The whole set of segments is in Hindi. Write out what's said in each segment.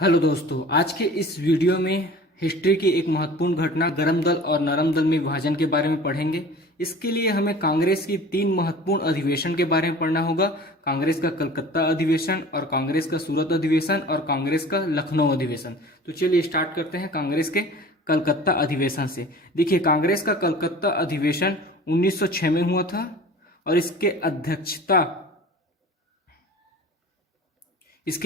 हेलो दोस्तों, आज के इस वीडियो में हिस्ट्री की एक महत्वपूर्ण घटना गरम दल और नरम दल में विभाजन के बारे में पढ़ेंगे। इसके लिए हमें कांग्रेस की तीन महत्वपूर्ण अधिवेशन के बारे में पढ़ना होगा। कांग्रेस का कलकत्ता अधिवेशन और कांग्रेस का सूरत अधिवेशन और कांग्रेस का लखनऊ अधिवेशन। तो चलिए स्टार्ट करते हैं कांग्रेस के कलकत्ता अधिवेशन से। देखिए, कांग्रेस का कलकत्ता अधिवेशन 1906 में हुआ था और इसकी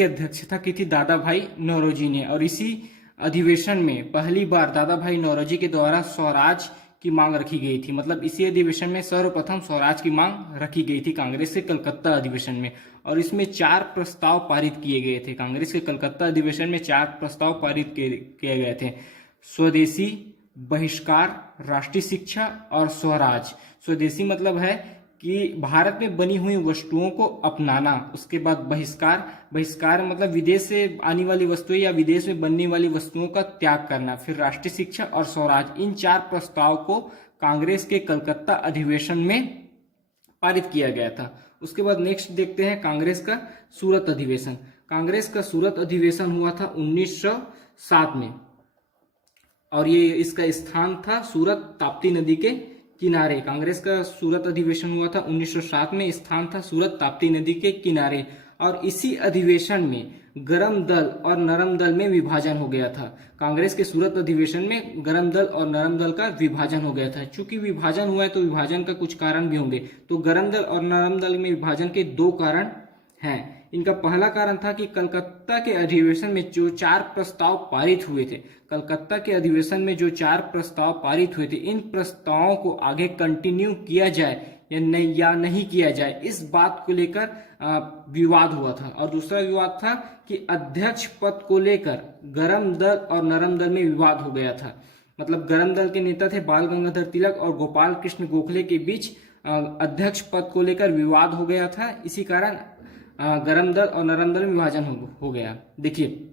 अध्यक्षता की थी दादा भाई नौरोजी ने। और इसी अधिवेशन में पहली बार दादा भाई नौरोजी के द्वारा स्वराज की मांग रखी गई थी। मतलब इसी अधिवेशन में सर्वप्रथम स्वराज की मांग रखी गई थी कांग्रेस के कलकत्ता अधिवेशन में। और इसमें 4 प्रस्ताव पारित किए गए थे। कांग्रेस के कलकत्ता अधिवेशन में 4 प्रस्ताव पारित किए गए थे: स्वदेशी, बहिष्कार, राष्ट्रीय शिक्षा और स्वराज। स्वदेशी मतलब है कि भारत में बनी हुई वस्तुओं को अपनाना। उसके बाद बहिष्कार मतलब विदेश से आने वाली वस्तुएं या विदेश में बनने वाली वस्तुओं का त्याग करना। फिर राष्ट्रीय शिक्षा और स्वराज, इन 4 प्रस्ताव को कांग्रेस के कलकत्ता अधिवेशन में पारित किया गया था। उसके बाद नेक्स्ट देखते हैं कांग्रेस का सूरत अधिवेशन। कांग्रेस का सूरत अधिवेशन हुआ था 1907 में और ये इसका स्थान था सूरत ताप्ती नदी के किनारे। कांग्रेस का सूरत अधिवेशन हुआ था 1907 में, स्थान था सूरत ताप्ती नदी के किनारे। और इसी अधिवेशन में गरम दल और नरम दल में विभाजन हो गया था। कांग्रेस के सूरत अधिवेशन में गरम दल और नरम दल का विभाजन हो गया था। चूंकि विभाजन हुआ है तो विभाजन का कुछ कारण भी होंगे। तो गरम दल और नरम दल में विभाजन के 2 कारण हैं। इनका पहला कारण था कि कलकत्ता के अधिवेशन में जो 4 प्रस्ताव पारित हुए थे, कलकत्ता के अधिवेशन में जो 4 प्रस्ताव पारित हुए थे, इन प्रस्तावों को आगे कंटिन्यू किया जाए या नहीं किया जाए, इस बात को लेकर विवाद हुआ था। और दूसरा विवाद था कि अध्यक्ष पद को लेकर गरम दल और नरम दल में विवाद हो गया था। मतलब गरम दल के नेता थे बाल गंगाधर तिलक और गोपाल कृष्ण गोखले के बीच अध्यक्ष पद को लेकर विवाद हो गया था। इसी कारण गरम दल और नरम दल में विभाजन हो गया। देखिए,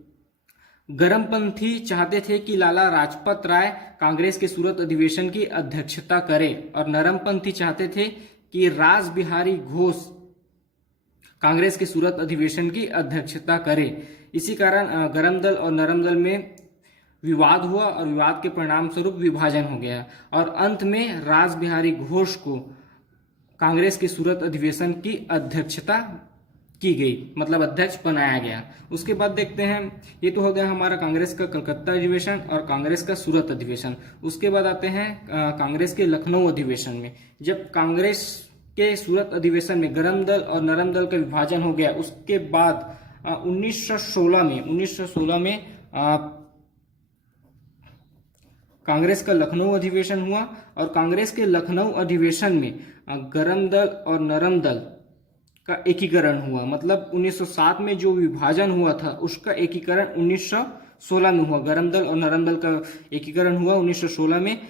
गरमपंथी चाहते थे कि लाला लाजपत राय कांग्रेस के सूरत अधिवेशन की अध्यक्षता करें और नरमपंथी चाहते थे कि रास बिहारी घोष कांग्रेस के सूरत अधिवेशन की अध्यक्षता करे। इसी कारण गरम दल और नरम दल में विवाद हुआ और विवाद के परिणाम स्वरूप विभाजन हो गया। और अंत में रास बिहारी घोष को कांग्रेस के सूरत अधिवेशन की अध्यक्षता की गई, मतलब अध्यक्ष बनाया गया। उसके बाद देखते हैं, ये तो हो गया हमारा कांग्रेस का कलकत्ता अधिवेशन और कांग्रेस का सूरत अधिवेशन। उसके बाद आते हैं कांग्रेस के लखनऊ अधिवेशन में। जब कांग्रेस के सूरत अधिवेशन में गरम दल और नरम दल का विभाजन हो गया, उसके बाद 1916 में कांग्रेस का लखनऊ अधिवेशन हुआ। और कांग्रेस के लखनऊ अधिवेशन में गरम दल और नरम दल का एकीकरण हुआ। मतलब 1907 में जो विभाजन हुआ था उसका एकीकरण 1916 में हुआ। गरम दल और नरम दल का एकीकरण हुआ 1916 में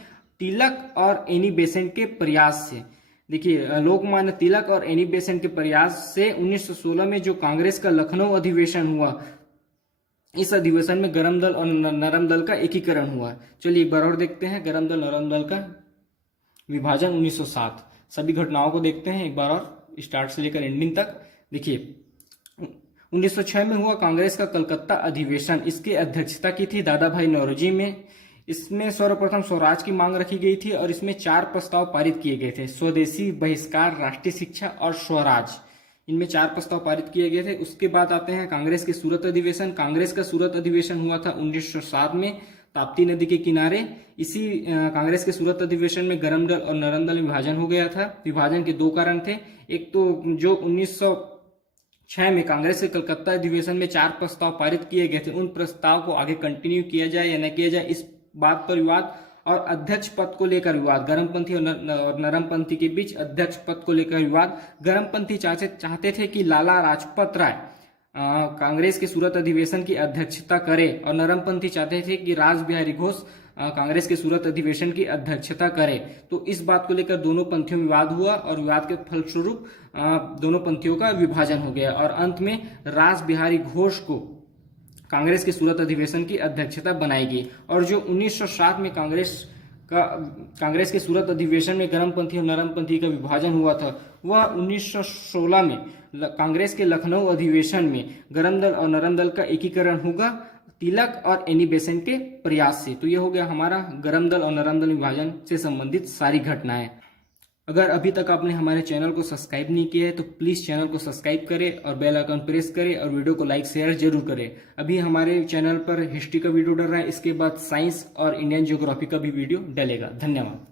तिलक और एनी बेसेंट के प्रयास से। देखिए, लोकमान्य तिलक और एनी बेसेंट के प्रयास से 1916 में जो कांग्रेस का लखनऊ अधिवेशन हुआ, इस अधिवेशन में गरम दल और नरम दल का एकीकरण हुआ। चलिए एक बार और देखते हैं गरम दल नरम दल का विभाजन 1907। सभी घटनाओं को देखते हैं एक बार और, स्टार्ट से लेकर एंडिंग तक। देखिए, 1906 में हुआ कांग्रेस का कलकत्ता अधिवेशन। इसकी अध्यक्षता की थी दादा भाई नौरोजी में। इसमें सर्वप्रथम स्वराज की मांग रखी गई थी और इसमें 4 प्रस्ताव पारित किए गए थे: स्वदेशी, बहिष्कार, राष्ट्रीय शिक्षा और स्वराज। इनमें 4 प्रस्ताव पारित किए गए थे। उसके बाद आते हैं कांग्रेस के सूरत अधिवेशन। कांग्रेस का सूरत अधिवेशन हुआ था 1907 में ताप्ती नदी के किनारे। इसी कांग्रेस के सूरत अधिवेशन में गरम दल और नरम दल में विभाजन हो गया था। विभाजन के 2 कारण थे। एक तो जो 1906 में कांग्रेस के कलकत्ता अधिवेशन में 4 प्रस्ताव पारित किए गए थे, उन प्रस्ताव को आगे कंटिन्यू किया जाए या न किया जाए, इस बात पर विवाद। और अध्यक्ष पद को लेकर विवाद, गरमपंथी और नरमपंथी के बीच अध्यक्ष पद को लेकर विवाद। गरमपंथी चाहते थे कि लाला लाजपत राय कांग्रेस के सूरत अधिवेशन की अध्यक्षता करे और नरमपंथी चाहते थे कि रास बिहारी घोष कांग्रेस के सूरत अधिवेशन की अध्यक्षता करे। तो इस बात को लेकर दोनों पंथियों में विवाद हुआ और विवाद के फलस्वरूप दोनों पंथियों का विभाजन हो गया। और अंत में रास बिहारी घोष को कांग्रेस के सूरत अधिवेशन की अध्यक्षता बनाई गई। और जो 1907 में कांग्रेस के सूरत अधिवेशन में गरमपंथी और नरमपंथी का विभाजन हुआ था, वह 1916 में कांग्रेस के लखनऊ अधिवेशन में गरम दल और नरम दल का एकीकरण होगा तिलक और एनी बेसेंट के प्रयास से। तो ये हो गया हमारा गर्म दल और नरम दल विभाजन से संबंधित सारी घटनाएं। अगर अभी तक आपने हमारे चैनल को सब्सक्राइब नहीं किया है तो प्लीज चैनल को सब्सक्राइब करें और बेल आइकन प्रेस करें और वीडियो को लाइक शेयर जरूर करें। अभी हमारे चैनल पर हिस्ट्री का वीडियो डल रहा है, इसके बाद साइंस और इंडियन ज्योग्राफी का भी वीडियो डलेगा। धन्यवाद।